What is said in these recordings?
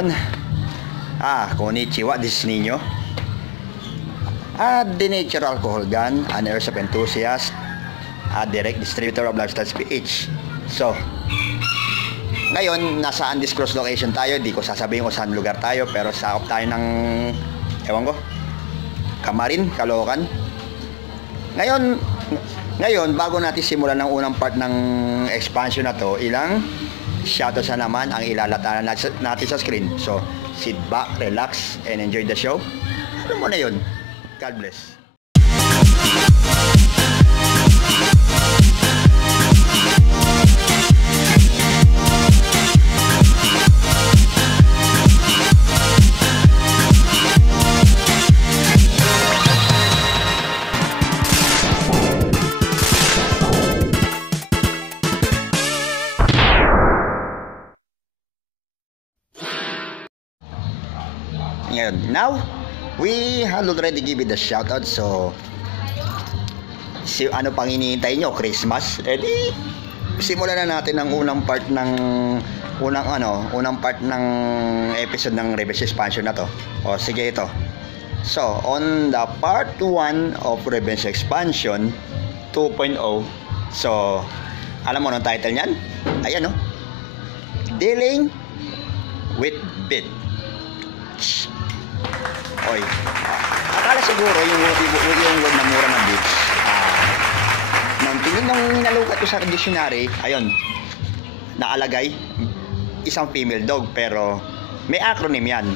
ngayon, konnichiwa, this is Nino. The Nature Alcohol Gun, an airsoft enthusiast, direct distributor of Lifestyle PH. So, ngayon, nasa undisclosed location tayo. Di ko sasabihin kung saan lugar tayo, pero sakop tayo ng, ewan ko, Kamarin, Caloocan. Ngayon, bago natin simulan ng unang part ng expansion na to, ilang shoutouts na naman ang ilalatanan natin sa screen. So, sit back, relax, and enjoy the show. Ano mo na yun? God bless. Ngayon, now, we had already given the shoutout, so ano pang hinihintay nyo? Christmas? Di simulan na natin ang unang part ng episode ng Revenge Expansion na to. O sige, ito. So, on the part 1 of Revenge Expansion 2.0, so alam mo ang title niyan? Ayan, no? Dealing with Bit. Oy. Akala siguro yung word na mura ng bitch. Nang tingin nung nalukat ko sa dictionary, ayun, nakalagay isang female dog, pero may acronym yan.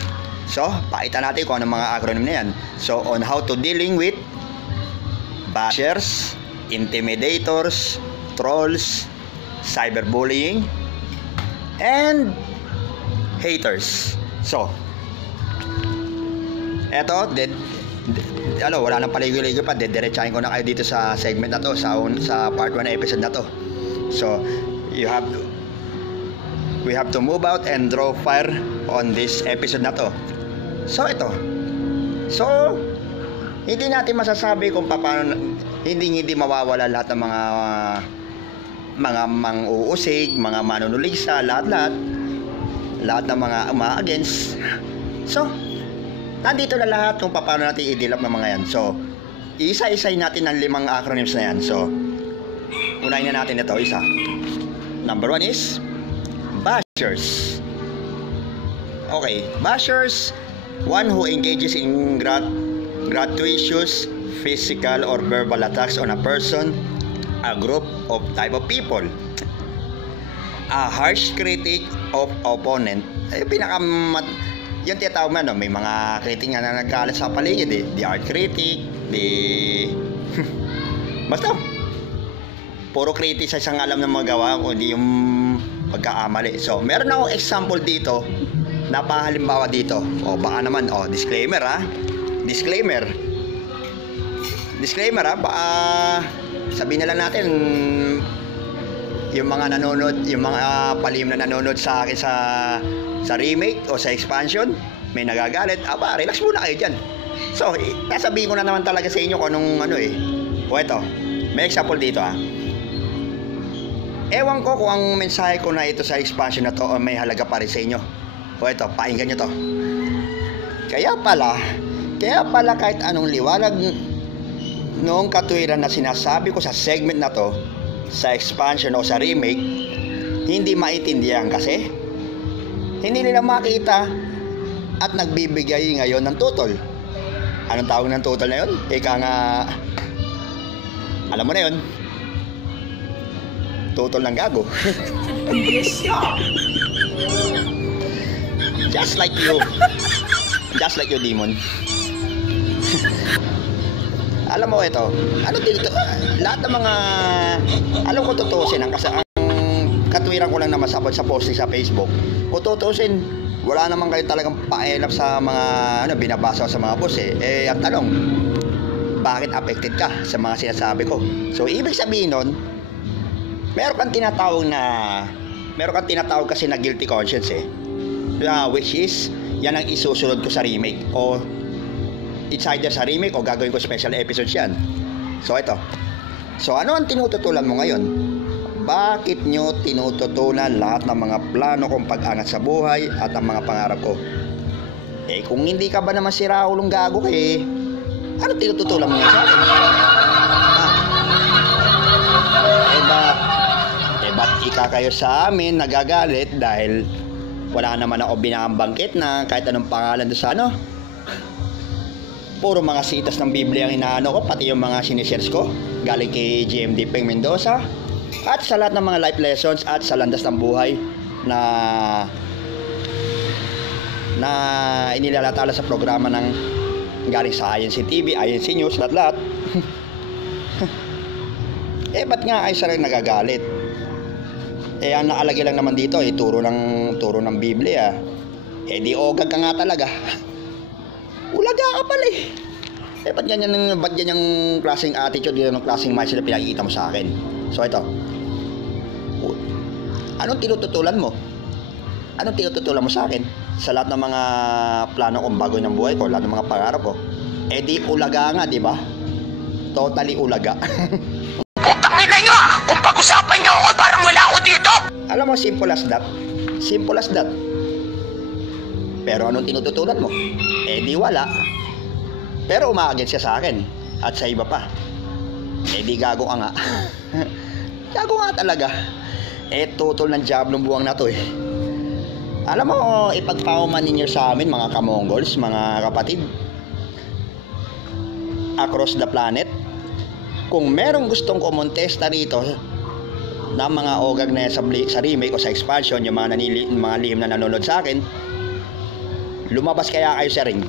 So, pakita natin kung anong mga acronym na yan. So, on how to dealing with bashers, intimidators, trolls, cyberbullying, and haters. So, eto, wala nang paligoy-ligoy pa, diretsahin ko na kayo dito sa segment na to, sa part 1 na episode na to. So, we have to move out and draw fire on this episode na to. So, ito. So, hindi natin masasabi kung paano, hindi mawawala lahat ng mga mang-uusig, mga manunuligsa, lahat ng mga against. So, nandito na lahat kung paano natin i-deal up ng mga yan. So, isa-isay natin ang 5 acronyms na yan. So, unahin na natin ito, isa. Number 1 is bashers. Okay, bashers, one who engages in gratuitous physical or verbal attacks on a person, a group of type of people. A harsh critic of opponent. Yung tinatawag mo, may mga critic nga na nagkalat sa paligid, the art critic, basta puro criticize ang alam ng mga gawa, kundi yung pagkaamali. So, meron akong example dito, napahalimbawa dito. O baka naman, disclaimer disclaimer baka sabihin na lang natin yung mga nanonood, yung mga palim na nanonood sa akin sa remake o sa expansion, may nagagalit, relax muna kayo dyan. So, sasabihin ko na naman talaga sa inyo kung anong O eto, may example dito Ewan ko kung ang mensahe ko na ito sa expansion na to o may halaga pa rin sa inyo. O eto, pakinggan nyo to. Kaya pala kahit anong liwanag noong katwiran na sinasabi ko sa segment na to, sa expansion o sa remake, hindi maintindihan kasi hindi nila makita at nagbibigay ngayon ng tutol. Anong tawag ng tutol na yun? Ika nga, alam mo na yun, tutol ng gago. Just like you, demon. Alam mo ito, lahat ng mga, alam ko tutusin kasi ang katwiran ko lang naman sa posting sa Facebook. Kung tutusin, wala naman kayo talagang paelap sa mga binabasa ko sa mga post ang tanong, bakit affected ka sa mga sinasabi ko? So, ibig sabihin nun, meron kang tinatawag kasi na guilty conscience which is, yan ang isusunod ko sa remake o it's either sa remake o gagawin ko special episodes yan. So, ito. So, ano ang tinututulan mo ngayon? bakit nyo tinututulan lahat ng mga plano kong pag-angat sa buhay at ang mga pangarap ko? Kung hindi ka ba naman si Raulong gago ano tinututulan mo nga sa akin? Ba't ika kayo sa amin nagagalit dahil wala naman ako binabangkit na kahit anong pangalan doon sa puro mga sitas ng Biblia ang inaano ko, pati yung mga sinesearch ko galing kay GMD Peng Mendoza at sa lahat ng mga life lessons at sa landas ng buhay na inilalatala sa programa ng galing sa INC TV, INC News, lahat. Ba't nga ay sarang nagagalit? Ang nakalagay lang naman dito turo ng Biblia. Di ogag ka nga talaga. Ulaga ka pala ba't ganyan yung klaseng attitude, yung klaseng mindset na pinakikita mo sa akin? So ito, anong tinututulan mo? Anong tinututulan mo sa akin? Sa lahat ng mga plano kong bago ng buhay ko, lahat ng mga pangarap ko, di ulaga nga, di ba? Totally ulaga. Putangin na nyo! Kung pag-usapan nyo ako, parang wala ako dito! Alam mo, simple as that. Simple as that. Pero anong tinututulan mo? Di wala. Pero umaagad siya sa akin. At sa iba pa. Di gago ka nga. Gago nga talaga. Tutol ng diablong buwang na to Alam mo, ipagpauman ninyo sa amin mga kamongols, mga kapatid, across the planet, kung merong gustong kumontesta rito na mga ogag na sa remake o sa expansion, yung mga lihim na nanonood sa akin, lumabas kaya kayo sa ring.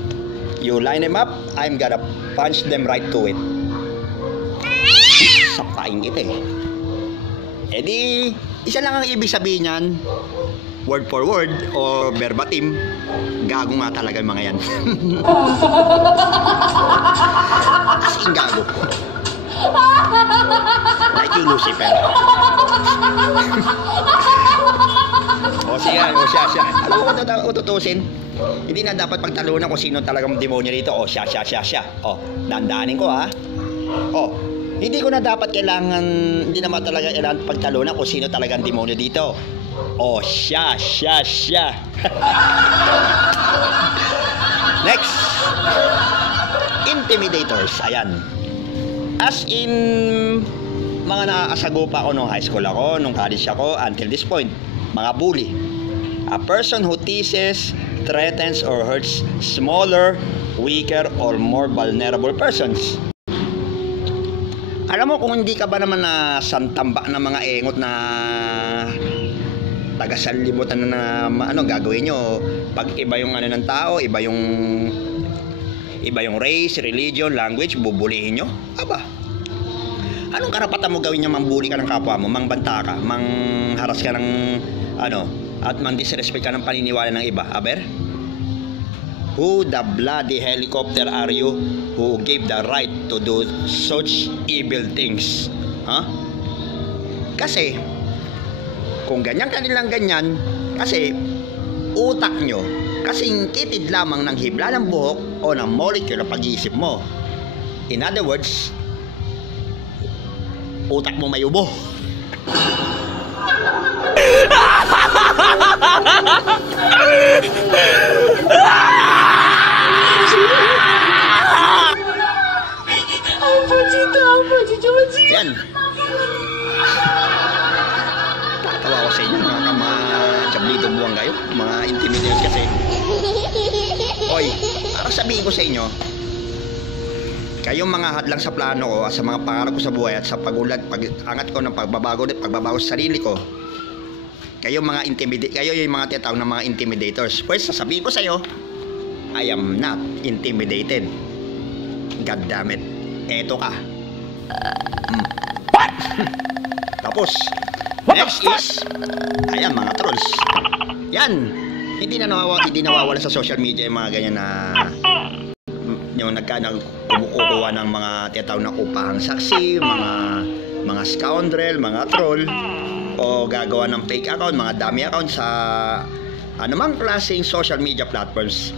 You line them up, I'm gonna punch them right to it. Sapain kita di isa lang ang ibig sabihin niyan, word for word o verbatim, gago nga talaga yung mga yan. As in gago. Like you, Lucifer. Siya. Alam mo kung ututusin? Hindi na dapat pagtalunan kung sino talagang demonyo dito. Siya. Dandaanin ko hindi ko na dapat hindi naman talaga kailangan pagtalunan kung sino talagang demonyo dito. Siya. Next. Intimidators. Ayan. As in, mga nakakasagupa ako nung high school ako, nung college ako, until this point, mga bully. A person who teases, threatens, or hurts smaller, weaker, or more vulnerable persons. Alam mo, kung hindi ka ba naman na santamba ng mga engot na taga-sanlibutan na gagawin nyo pag iba yung ng tao, iba yung race, religion, language, bubulihin nyo? Anong karapatan mo gawin nyo? Mambuli ka ng kapwa mo, mangbanta ka, mangharas ka ng at mang-disrespect ka ng paniniwala ng iba? Who the bloody helicopter are you who gave the right to do such evil things? Kasi kung kanilang ganyan, kasi utak nyo kasing kitid lamang ng hibla ng buhok o ng molecule ng pag-iisip mo. In other words, utak mo may ubo. Yan. Tatawa ko sa inyo mga chablido buwang kayo, mga intimidators kasi. Para sabihin ko sa inyo, kayong mga hadlang sa plano ko at sa mga pangarap ko sa buhay at sa pag-angat ko ng pagbabago sa sarili ko, kayo yung mga tinatawag ng mga intimidators. Pues sasabihin ko sa iyo, I am not intimidated. God damn it. Eto ka. Tapos, next is, ayan mga trolls. Yan. Hindi nawawala sa social media yung mga ganyan na yung kumukuha ng mga tinatawag na upahang saksi, mga scoundrel, mga troll, o gagawa ng fake account, mga dummy account sa anumang klaseng social media platforms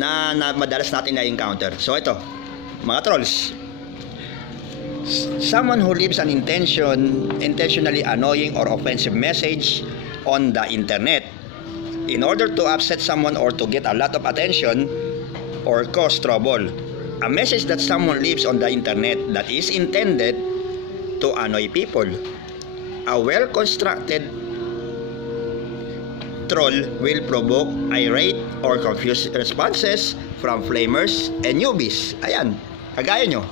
na madalas natin na-encounter. So ito, mga trolls, Someone who leaves an intentionally annoying or offensive message on the internet in order to upset someone or to get a lot of attention or cause trouble. A message that someone leaves on the internet that is intended to annoy people. A well-constructed troll will provoke irate or confused responses from flamers and newbies. Ayan, kagaya nyo.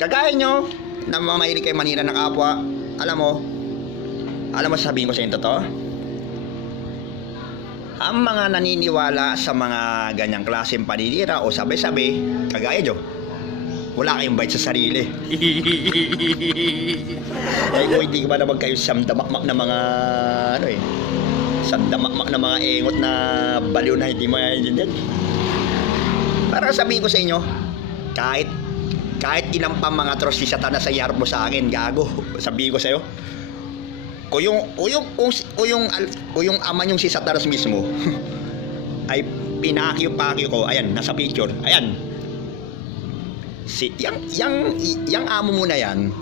Kagaya nyo na mahilig kayo manira ng kapwa. Alam mo sabihin ko sa inyo totoo? Ang mga naniniwala sa mga ganyang klaseng paninira o sabi-sabi, kagaya nyo, wala kayong bait sa sarili. Eh kung hindi ba naman kayo samdamakmak na mga samdamakmak na mga engot na baliw na hindi maintindihan. Para sabihin ko sa inyo, kahit ilang pa mga tros si Satanas sa iharap mo sa akin, gago, sabihin ko sa iyo, kung yung ama niyong si Satanas mismo ay pinakyo-pakyo ko, ayan, nasa picture, ayan, yang amo mo na yan,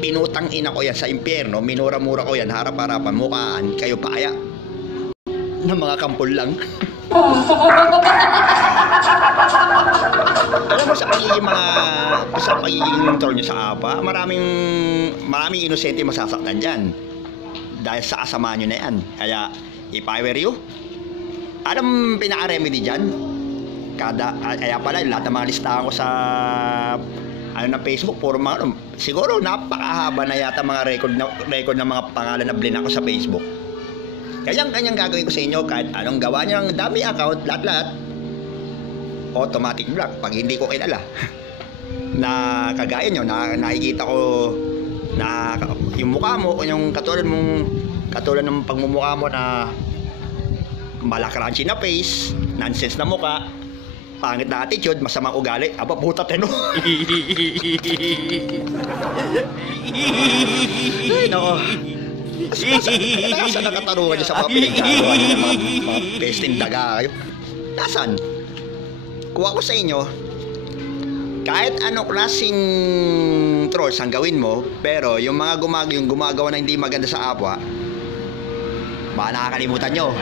pinutang ina ko yan sa impyerno, minura-mura ko yan, harap-harapan, mukhaan, kayo paya ng mga kampol lang. Alam mo sa pagiging troll nyo sa apa, maraming inosente masasaktan dyan dahil sa kasama nyo na yan. Kaya if I were you, anong pinaka-remedy dyan? Kaya pala lahat ng mga listahan ko sa ng Facebook, puro mga siguro napakahaba na yata mga record ng mga pangalan na blinak ko sa Facebook. Kanyang gagawin ko sa inyo, kahit anong gawa nyo ng dami account, lahat automatic block pag hindi ko kilala. Na kagaya nyo, nakikita ko na yung mukha mo, yung katulad ng pagmumukha mo na malakranchi na face, nonsense na mukha, pangit na attitude, masamang ugali, aba puta teno. Ay nako, saan nakatarungan nyo sa mga pinagkagawa nyo, mga pesting daga kayo? Nasaan? Kuha ko sa inyo, kahit ano klaseng trolls ang gawin mo, pero yung mga gumagawa na hindi maganda sa kapwa, baka nakakalimutan nyo,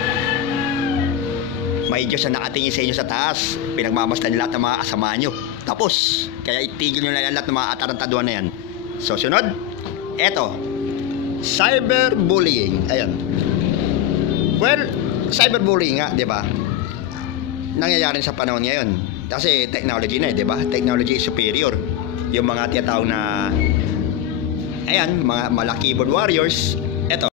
may Diyos na nakatingin sa inyo sa taas, pinagmamasdan lahat ng mga kasama nyo. Tapos, kaya itigil nyo na lahat ng mga atarantaduan na yan. So, sunod, eto, cyberbullying. Ayan. Well, cyberbullying nga, di ba? Nangyayari sa panahon ngayon. Kasi technology na, di ba? Technology is superior. Yung mga tiyatawag na, ayan, mga keyboard warriors. Eto,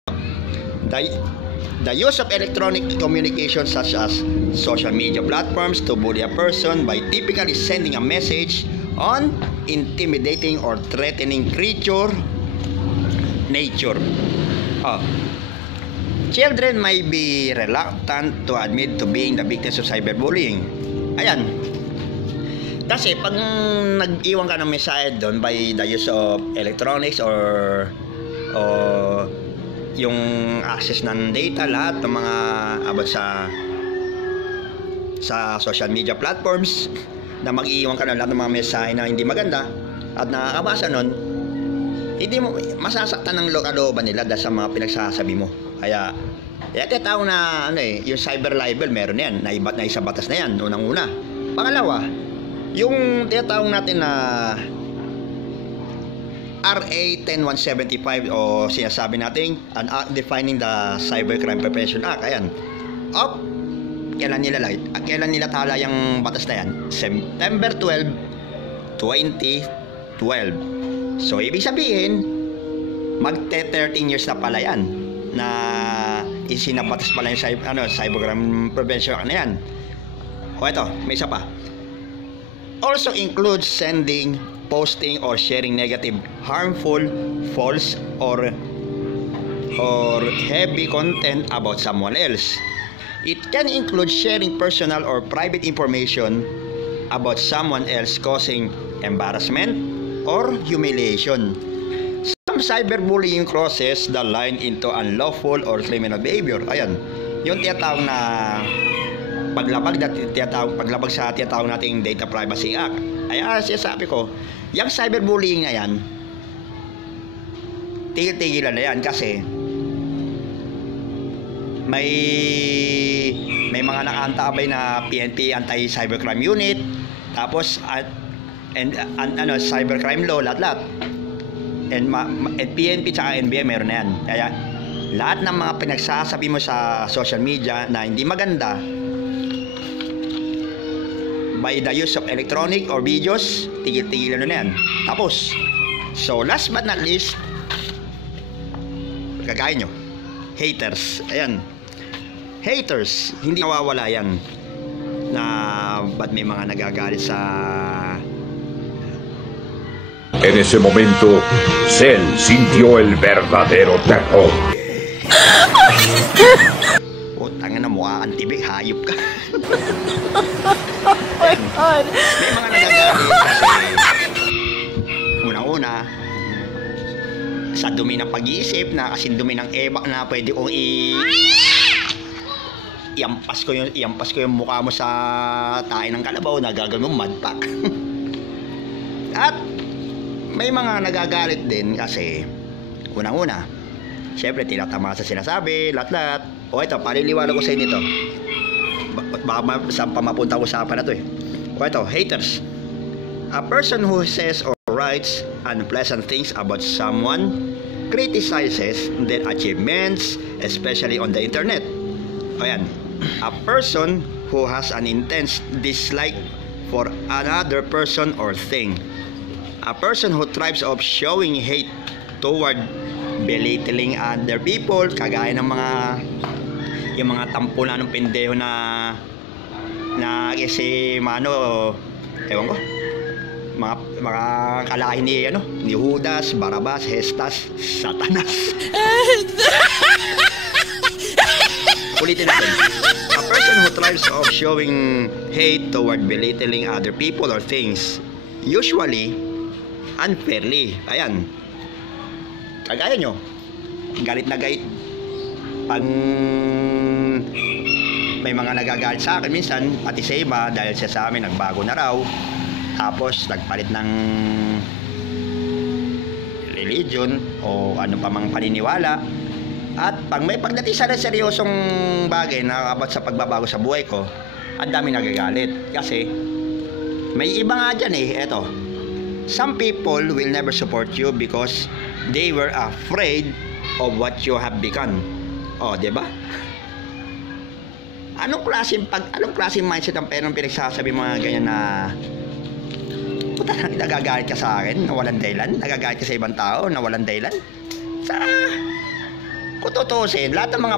the use of electronic communication such as social media platforms to bully a person by typically sending a message on intimidating or threatening nature. Children may be reluctant to admit to being the victims of cyberbullying. Ayan. Kasi pag nag-iwan ka ng mensahe doon by the use of electronics or yung access ng data, lahat ng mga about sa social media platforms, na mag-iwan ka ng lahat ng mga mensahe na hindi maganda at nakakabasa nun, hindi mo masasaktan ng kalooban nila dahil sa mga pinagsasabi mo. Kaya tinatawag na yung cyber libel, meron yan, na isa batas na yan, unang-una. Pangalawa, yung tinatawag natin na RA 10175 o sinasabi natin an act defining the Cybercrime Prevention Act. Ayan. Kailan nila tala yung batas na yan? September 12, 2012. So ibig sabihin, magte-13 years na pala yan na isinabatas pala yung Cybercrime Prevention Act na yan. O ito, may isa pa. Also includes sending, posting, or sharing negative, harmful, false, or heavy content about someone else. It can include sharing personal or private information about someone else, causing embarrassment or humiliation. Some cyberbullying crosses the line into unlawful or criminal behavior. Ayan, yung tiyatawag na paglabag sa tinatawag nating Data Privacy Act. Ay sabi ko, yung cyberbullying na yan, tigil-tigilan na yan kasi may mga nakaantabay na PNP Anti-Cybercrime Unit, tapos cybercrime law, lahat. And PNP tsaka NBI meron na yan. Kaya lahat ng mga pinagsasabi mo sa social media na hindi maganda by the use of electronic or videos, tigil-tigilan na yan. Tapos, so last but not least, kagaya nyo, haters. Ayan, haters, hindi nawawala yan na ba't may mga nagagalit sa... En ese momento, Cell sintió el verdadero terror. Tanga na, mukha kang tibig, hayop ka. Oh my God! May mga nagagalit kasi unang-una sa dumi ng pag-iisip na kasing dumi ng ebak na pwede kong iampas ko yung mukha mo sa tae ng kalabaw na gagawin mong madpack. At may mga nagagalit din kasi unang-una, syempre tinatama sa sinasabi, lahat-lahat. O ito, paliliwanag ko sa inyo ito. Baka saan pa mapunta usapan na to eh. O ito, haters. A person who says or writes unpleasant things about someone, criticizes their achievements, especially on the internet. O yan, a person who has an intense dislike for another person or thing. A person who thrives of showing hate toward belittling other people, kagaya ng yung mga tampulan ng pendeho na kasi ewan ko, mga kalahi ni Judas, Barabas, Hestas, Satanas. Ulitin natin. A person who thrives of showing hate toward belittling other people or things, usually unfairly. Ayan, kagaya nyo, galit na galit pag may mga nagagalit sa akin minsan, pati sa iba, dahil siya sa amin nagbago na raw, tapos nagpalit ng religion o ano pa mang paniniwala. At pag may pagdating sa seryosong bagay na about sa pagbabago sa buhay ko, ang dami nagagalit kasi may iba nga dyan eto. Some people will never support you because they were afraid of what you have become. Oh, 'di ba? Anong klaseng mindset ang pinagsasabi mga ganyan na puta na nagagalit ka sa akin na walang dahilan, nagagalit ka sa ibang tao na walang dahilan. Sa kung tutuusin, lahat ng mga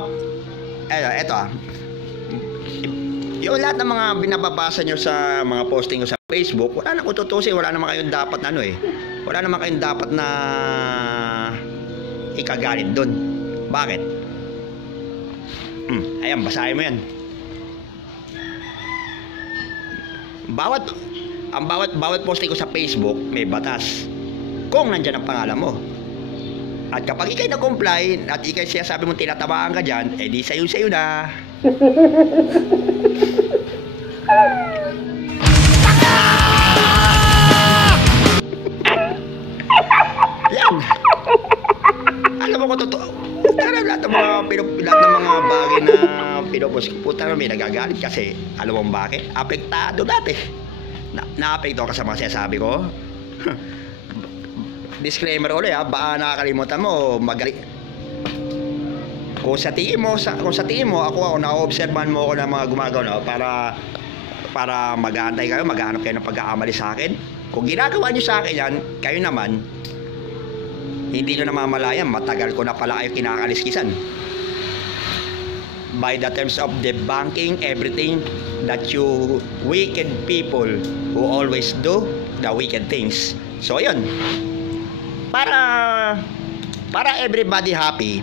yung lahat ng mga binababasa nyo sa mga posting ko sa Facebook, wala na kung tutusin, wala naman kayong dapat na wala naman kayong dapat na ikagalit doon. Bakit? Ayan, basahin mo yan. Bawat posting ko sa Facebook may batas kung nandyan ang pangalan mo. At kapag ikay na-comply at ikay siya sabi mong tinatamaan ka dyan, di sayo na. Yan. Alam mo ko totoo. Lahat ng mga bagay na pinupost ko, puta na may nagagalit kasi alam mo bakit? Apektado dati. Na-apekto ka sa mga sinasabi ko. Disclaimer ulit baka nakakalimutan mo magaling. Kung sa tingin mo ako na-observan mo ako ng mga gumagawa para mag-aantay kayo, maghanap kayo ng pag-aamali sa akin. Kung ginagawa niyo sa akin yan, kayo naman hindi nyo namamalayan, matagal ko na pala kayo kinakaliskisan. By the terms of debunking everything that you wicked people who always do the wicked things. So yun, para everybody happy,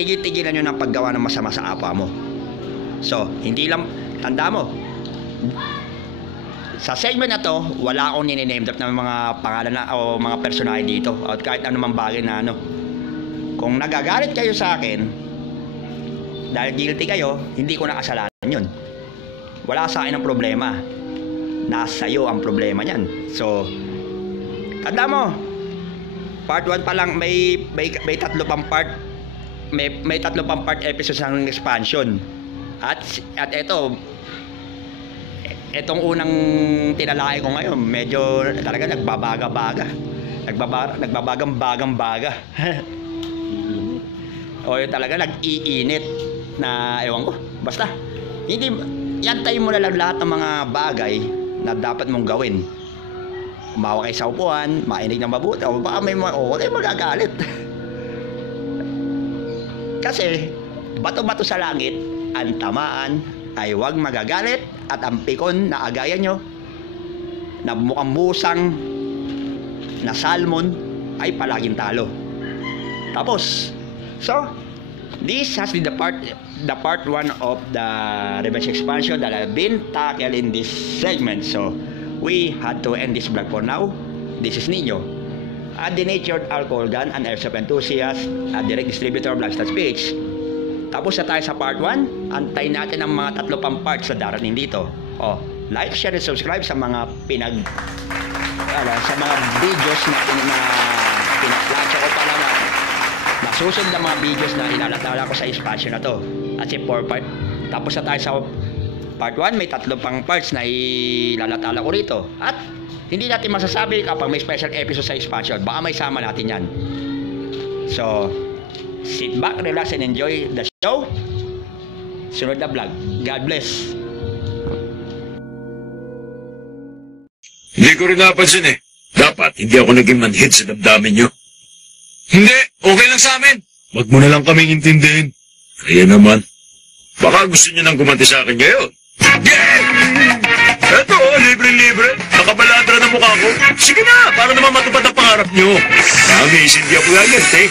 tigil-tigilan nyo ng paggawa ng masama sa kapwa mo. So, hindi lang, tanda mo, sa segment na to, wala akong nini-name drop ng mga pangalan na, o mga personahe dito, at kahit anumang bagay na Kung nagagalit kayo sa akin, dahil guilty kayo, hindi ko na kasalanan yun. Wala sa akin ang problema. Nasa iyo ang problema niyan. So, tanda mo, part 1 pa lang, may tatlo pang part, may tatlo pang part episodes ng expansion. At etong unang tinalakay ko ngayon, medyo talaga nagbabaga-baga. Nagbabagang-baga. O yun talaga, nag-iinit na ewan ko. Basta, hindi, yantayin mo na lang lahat ng mga bagay na dapat mong gawin. Umawa kayo sa upuan, mainig na mabuti, o baka huwag kayo magagalit. Kasi, bato-bato sa langit, ang tamaan ay huwag magagalit at ang pikon na agayan nyo na mukhang musang na salmon ay palaging talo. Tapos, so, this has been the part 1 of the Revenge Expansion that I've been tackled in this segment. So, we had to end this vlog for now. This is Nino, a denatured alcohol gun and airsoft enthusiast, a direct distributor of lifestyle speech. Tapos na tayo sa part 1. Antayin natin ang mga tatlo pang parts na darating dito. O, like, share, and subscribe sa mga sa mga videos na pinaplansya ko pa lang na susunod na mga videos na ilalatala ko sa expansion na to. Kasi 4 part. Tapos na tayo sa part 1, may tatlo pang parts na ilalatala ko rito. At hindi natin masasabi kapag may special episode sa expansion. Baka may sama natin yan. So, sit back, relax, and enjoy the show. Sunod na vlog. God bless. Hindi ko rin napansin eh. Dapat hindi ako naging manhid sa damdamin nyo. Hindi, okay lang sa amin. Wag mo na lang kaming intindihin. Kaya naman, baka gusto nyo nang gumanti sa akin ngayon. Yeah! Eto, libre-libre. Nakabaladra na mukha ko. Sige na, para naman matupad ang pangarap nyo. Promise, hindi ako gaganti.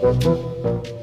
Thank you.